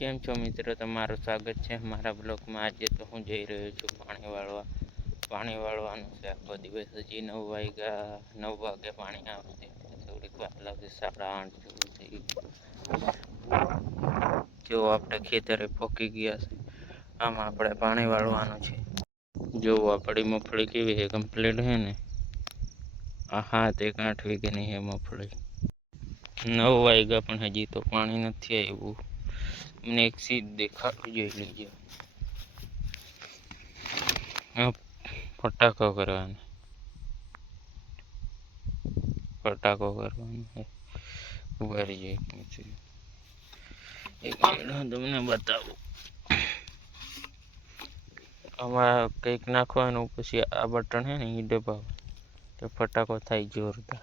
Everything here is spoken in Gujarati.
કેમ છો મિત્રો, તમારું સ્વાગત છે મારા બ્લોગમાં। આજે તો હું જઈ રહ્યો છું પાણી વાળવાનું છે આખો દિવસ। હજી 9 વાગે પાણી આવશે, થોડીક વાર લાગશે, 8:30 જેવું થઈ ગયું। જો આપણે ખેતરે પોકી ગયા છે, આમાં આપણે પાણી વાળવાનું છે। જો આપણી મગફળી કેવી છે, કમ્પ્લીટ છે ને। હા, 8 વીઘાની છે મગફળી। 9 વાગ્યા પણ હજી તો પાણી નથી આવ્યું। મને એક સીધ દેખાડું, જોઈ લેજો। ફટાકો કરવાનો છે। ઉભા રહીજો એક મિનિટ, તમને બતાવું। આમાં કંઈક નાખવાનું, પછી આ બટન છે ને એ દબાવો તો ફટાકો થાય જોરદાર।